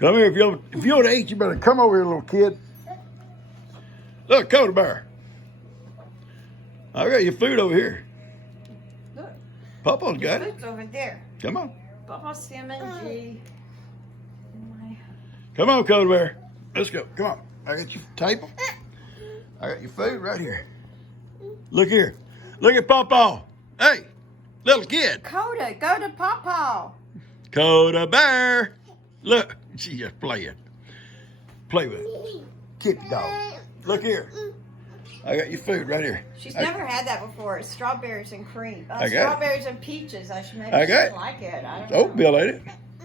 Come here. If you want to eat, you better come over here, little kid. Look, Coda Bear. I got your food over here. Look. Papa's got it. Food's over there. Come on. Papa, Sam, and G. Come on, Coda Bear. Let's go. Come on. I got your table. I got your food right here. Look here. Look at Papa. Hey, little kid. Coda, go to Papa. Coda Bear. Look, she's just playing. Play with it. Kitty dog. Look here. I got your food right here. She's never had that before. It's strawberries and cream. I got Strawberries and peaches. Maybe she I got didn't like it. I don't know. Oatmeal, ain't it?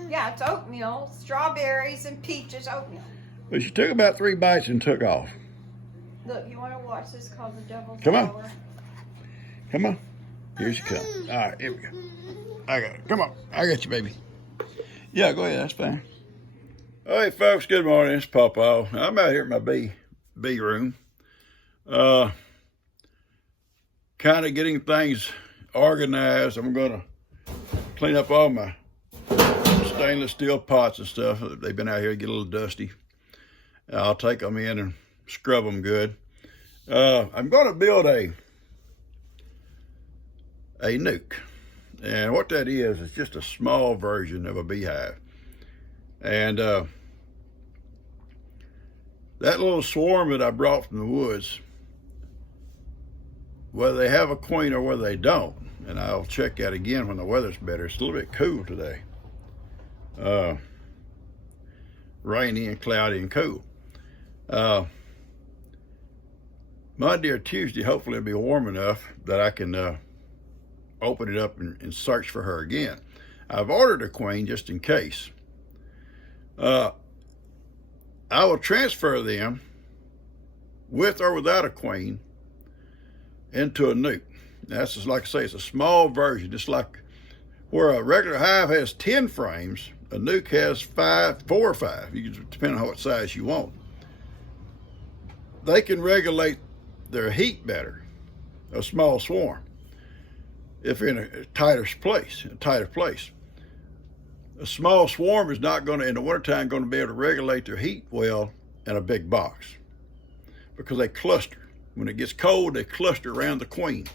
Yeah, it's oatmeal. Strawberries and peaches, oatmeal. But she took about 3 bites and took off. Look, you want to watch this called the Devil's Come on. Hour? Come on. Here she comes. All right, here we go. I got it. Come on. I got you, baby. Yeah, go ahead. That's fine. All right, folks. Good morning. It's Papa. I'm out here at my bee room. Kind of getting things organized. I'm going to clean up all my stainless steel pots and stuff. They've been out here, get a little dusty. I'll take them in and scrub them good. I'm going to build a nuke. And what that is just a small version of a beehive. And that little swarm that I brought from the woods, whether they have a queen or whether they don't, and I'll check that again when the weather's better. It's a little bit cool today. Rainy and cloudy and cool. Monday or Tuesday, hopefully it'll be warm enough that I can open it up and search for her again. I've ordered a queen just in case. I will transfer them with or without a queen into a nuke. That's just like I say, it's a small version. It's like where a regular hive has 10 frames, a nuke has 4 or 5. You can, depending on what size you want. They can regulate their heat better, a small swarm, if you're in a tighter place. A small swarm is not going to, in the wintertime, going to be able to regulate their heat well in a big box because they cluster. When it gets cold, they cluster around the queen.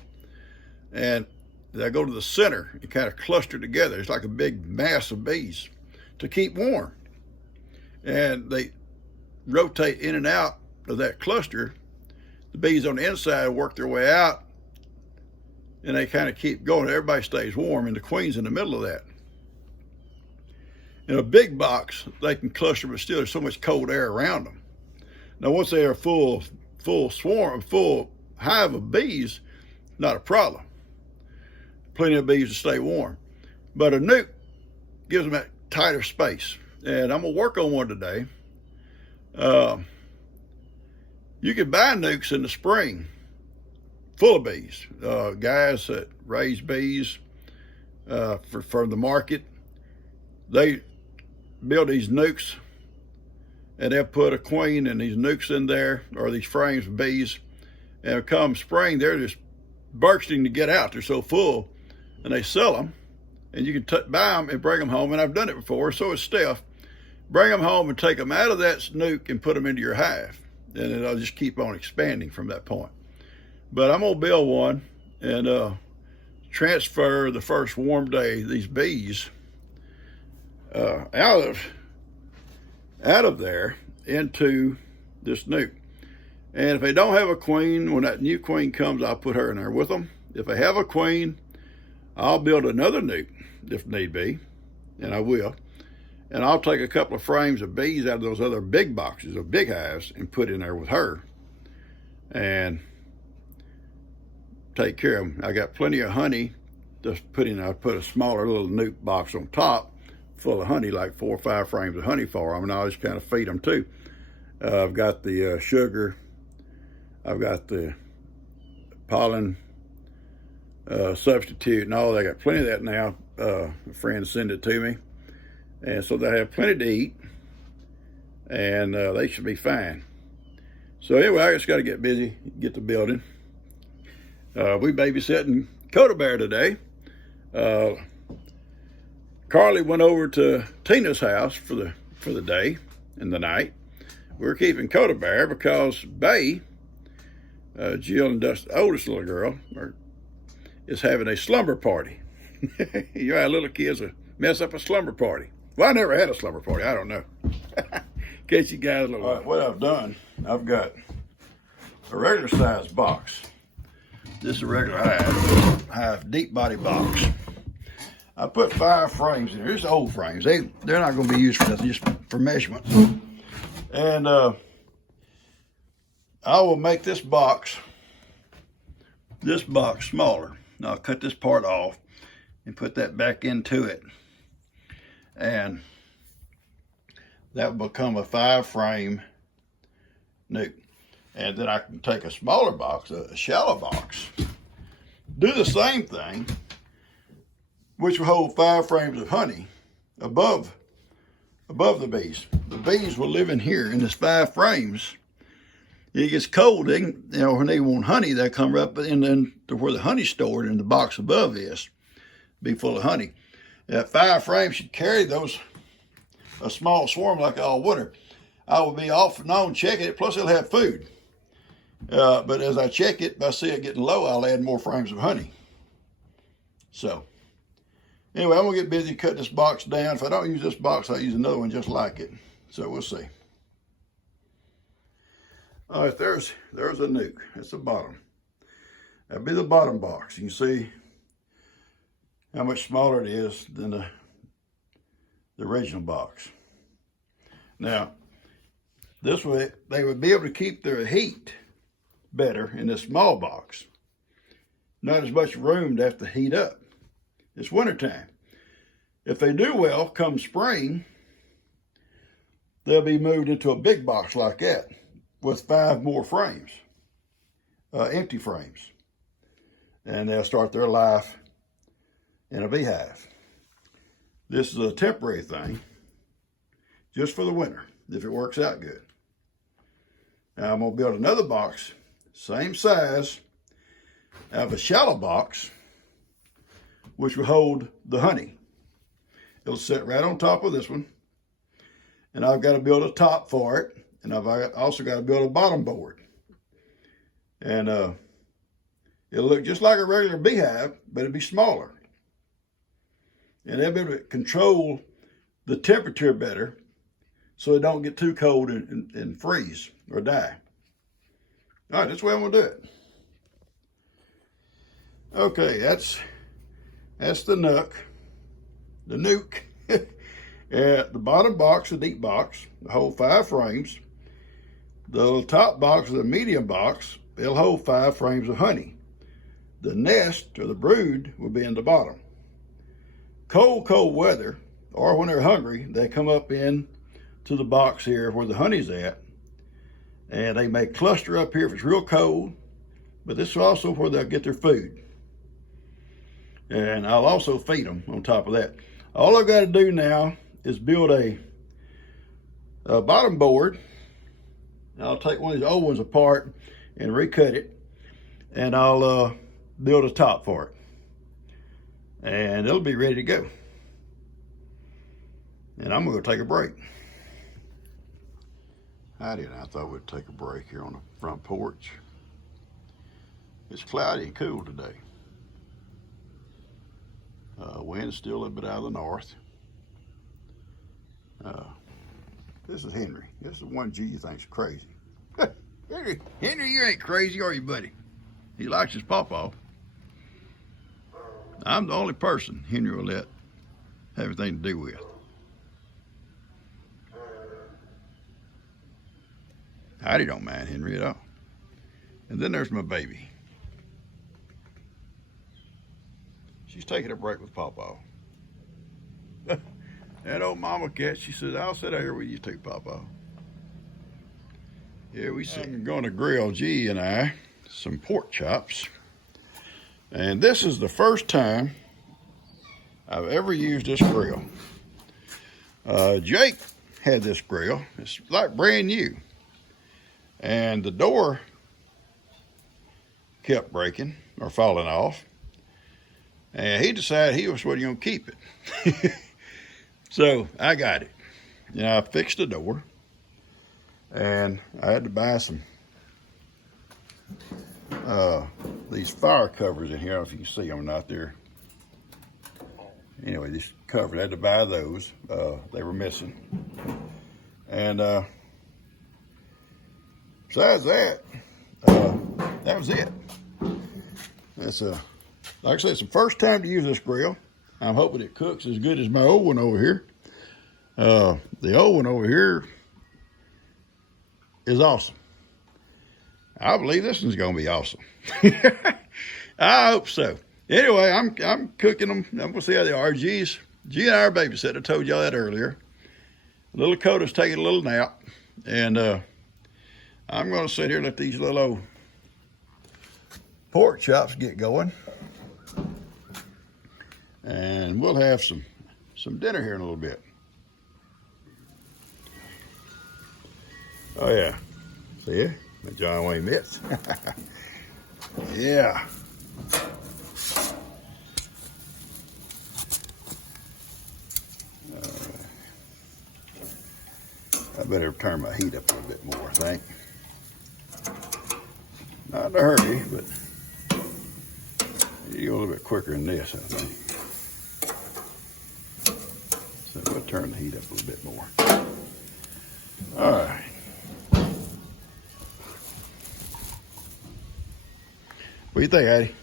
And they go to the center and kind of cluster together. It's like a big mass of bees to keep warm. And they rotate in and out of that cluster. The bees on the inside work their way out, and they kind of keep going. Everybody stays warm, and the queen's in the middle of that. In a big box, they can cluster, but still there's so much cold air around them. Now, once they are full hive of bees, not a problem. Plenty of bees to stay warm. But a nuke gives them that tighter space. And I'm gonna work on one today. You can buy nukes in the spring, full of bees. Guys that raise bees for the market, they build these nukes and they'll put a queen and these nukes in there, or these frames of bees, and come spring, they're just bursting to get out. They're so full, and they sell them, and you can buy them and bring them home, and I've done it before, so is Steph. Bring them home and take them out of that nuke and put them into your hive, and it'll just keep on expanding from that point. But I'm gonna build one and transfer the first warm day these bees out of there into this nuke. And if they don't have a queen, when that new queen comes, I'll put her in there with them. If they have a queen, I'll build another nuke if need be, and I will. And I'll take a couple of frames of bees out of those other big boxes of big hives and put in there with her and take care of them. I got plenty of honey just I put a smaller little nuke box on top full of honey, like 4 or 5 frames of honey for them, and I just kind of feed them too. I've got the sugar, I've got the pollen substitute and all. I got plenty of that now. A friend sent it to me, and so they have plenty to eat, and they should be fine. So anyway, I just got to get busy, get to building. We babysitting Coda Bear today. Carly went over to Tina's house for the for the day and the night. We're keeping Coda Bear because Bay, Jill and Dustin's oldest little girl, is having a slumber party. You know how little kids will mess up a slumber party. Well, I never had a slumber party. I don't know. In case you guys know. All right, what I've done, I've got a regular size box. This is a regular Hive deep body box. I put 5 frames in here. These are old frames. They're not going to be used for nothing, just for measurement. And I will make this box smaller. Now I'll cut this part off and put that back into it. And that will become a 5-frame nuc. And then I can take a smaller box, a shallow box, do the same thing, which will hold 5 frames of honey above the bees. The bees will live in here in this 5 frames. It gets cold, they can, when they want honey, they come up and then to where the honey's stored in the box above this, be full of honey. That 5 frames should carry a small swarm like all winter. I will be off and on checking it, plus it'll have food. But as I check it, if I see it getting low, I'll add more frames of honey. So, anyway, I'm gonna get busy cutting this box down. If I don't use this box, I'll use another one just like it. So we'll see. All right, there's a nuc. That's the bottom. That'll be the bottom box. You can see how much smaller it is than the original box. Now, this way they would be able to keep their heat better in this small box. Not as much room to have to heat up. It's wintertime. If they do well come spring, they'll be moved into a big box like that with 5 more frames, empty frames. And they'll start their life in a beehive. This is a temporary thing, just for the winter, if it works out good. Now I'm gonna build another box, same size, out of a shallow box, which will hold the honey. It'll sit right on top of this one. And I've got to build a top for it. And I've also got to build a bottom board. And it'll look just like a regular beehive, but it'll be smaller. And they'll be able to control the temperature better so it don't get too cold and freeze or die. All right, that's the way I'm gonna do it. Okay, that's the nuc. The bottom box, the deep box, will hold 5 frames. The top box, the medium box, it'll hold 5 frames of honey. The nest or the brood will be in the bottom. Cold weather, or when they're hungry, they come up in to the box here where the honey's at, and they may cluster up here if it's real cold, but this is also where they'll get their food. And I'll also feed them on top of that. All I've got to do now is build a bottom board. I'll take one of these old ones apart and recut it, and I'll build a top for it. And it'll be ready to go. And I'm gonna go take a break. I thought we'd take a break here on the front porch. It's cloudy and cool today. Wind's still a little bit out of the north. This is Henry. This is one G you think's crazy. Henry, you ain't crazy, are you, buddy? He likes his pawpaw. I'm the only person Henry will let have anything to do with. Heidi don't mind Henry at all. And then there's my baby. She's taking a break with Pawpaw. That old mama cat, she says, I'll sit out here with you too, Pawpaw. Yeah, we sit. I'm going to grill G and I some pork chops. And this is the first time I've ever used this grill. Jake had this grill. It's like brand new. And the door kept breaking or falling off. And he decided he was going to keep it. So I got it. you know, I fixed the door, and I had to buy some these fire covers in here. I don't know if you can see them or not there. Anyway, these covers, I had to buy those. They were missing. And besides that, that was it. It's like I said, it's the first time to use this grill. I'm hoping it cooks as good as my old one over here. The old one over here is awesome. I believe this one's gonna be awesome. I hope so. Anyway, I'm cooking them. I'm gonna see how they are. G and I are babysitting. I told y'all that earlier. Little Coda's taking a little nap, and I'm gonna sit here and let these little old pork chops get going, and we'll have some dinner here in a little bit. Oh yeah, see it? The John Wayne mitts. Yeah. I better turn my heat up a little bit more, I think. Not in a hurry, but you go a little bit quicker than this, I think. So we'll turn the heat up a little bit more. All right. What do you think, Addie?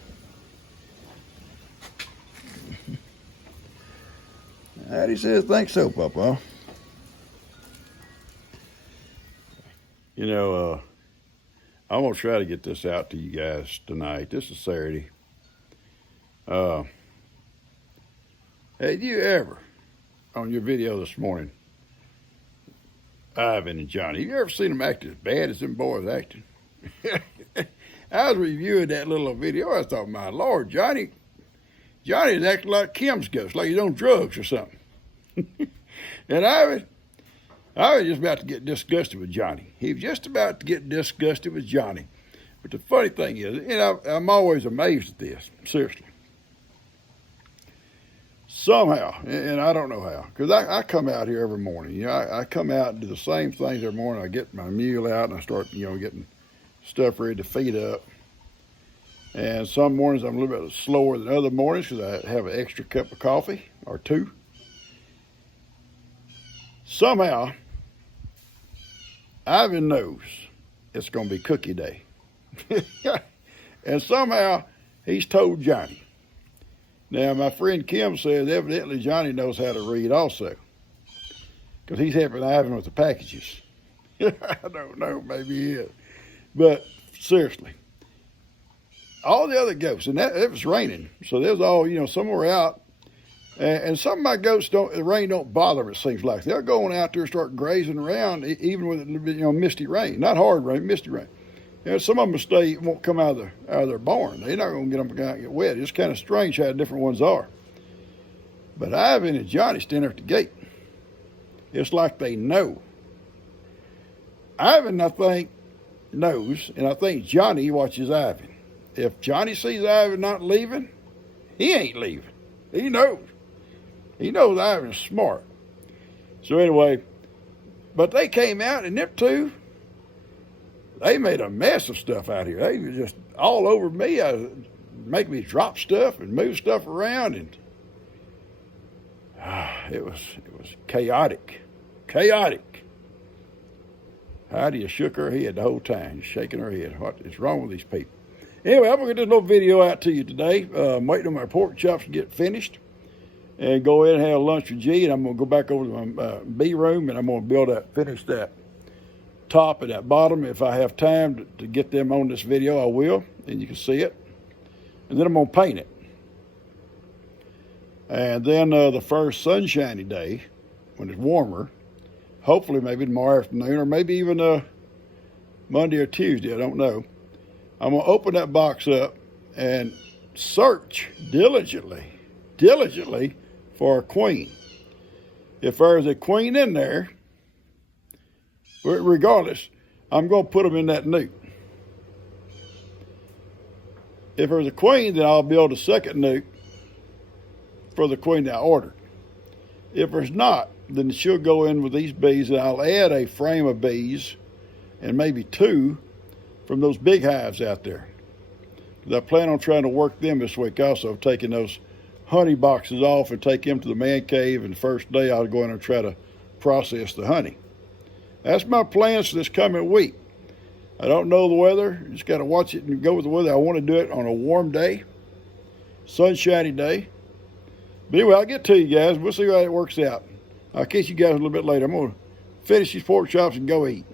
Addie says, think so, Papa. You know, I'm going to try to get this out to you guys tonight. This is Saturday. Had you ever, on your video this morning, Ivan and Johnny, have you ever seen them act as bad as them boys acting? I was reviewing that little video. I thought, my Lord, Johnny's acting like Kim's ghost, like he's on drugs or something. And I was just about to get disgusted with Johnny. He was just about to get disgusted with Johnny. But the funny thing is, you know, I'm always amazed at this, seriously. Somehow, and I don't know how, because I come out here every morning. You know, I come out and do the same things every morning. I get my mule out and I start, you know, getting stuff ready to feed up. And some mornings I'm a little bit slower than other mornings because I have an extra cup of coffee or two. Somehow, Ivan knows it's going to be cookie day. And somehow, he's told Johnny. Now, my friend Kim says evidently Johnny knows how to read also, because he's helping Ivan with the packages. I don't know, maybe he is. But seriously, all the other goats, and it was raining, so there's all, you know, some were out, and some of my goats the rain don't bother them, it seems like. They're going out there and start grazing around, even with, you know, misty rain. Not hard rain, misty rain. You know, some of them won't come out of their barn. They're not going to get them out and get wet. It's kind of strange how different ones are. But Ivan and Johnny stand there at the gate. It's like they know. Ivan, I think, knows, and I think Johnny watches Ivan. If Johnny sees Ivan not leaving, he ain't leaving. He knows. He knows Ivan's smart. So anyway, but they came out, and them two, they made a mess of stuff out here. They were just all over me, making me drop stuff and move stuff around, and it was chaotic. Chaotic. Heidi shook her head the whole time, shaking her head. What is wrong with these people? Anyway, I'm going to get this little video out to you today. I'm waiting on my pork chops to get finished and go ahead and have lunch with G, and I'm going to go back over to my B room, and I'm going to finish that top and that bottom. If I have time to get them on this video, I will, and you can see it. And then I'm going to paint it. And then the first sunshiny day, when it's warmer, hopefully maybe tomorrow afternoon, or maybe even Monday or Tuesday, I don't know, I'm going to open that box up and search diligently for a queen. If there's a queen in there, regardless, I'm going to put them in that nute. If there's a queen, then I'll build a second nute for the queen that I ordered. If there's not, then she'll go in with these bees, and I'll add a frame of bees and maybe 2 from those big hives out there. I plan on trying to work them this week also, taking those honey boxes off and take them to the man cave, and the first day I'll go in and try to process the honey. That's my plans for this coming week. I don't know the weather. Just got to watch it and go with the weather. I want to do it on a warm day, sunshiny day. But anyway, I'll get to you guys. We'll see how it works out. I'll catch you guys a little bit later. I'm going to finish these pork chops and go eat.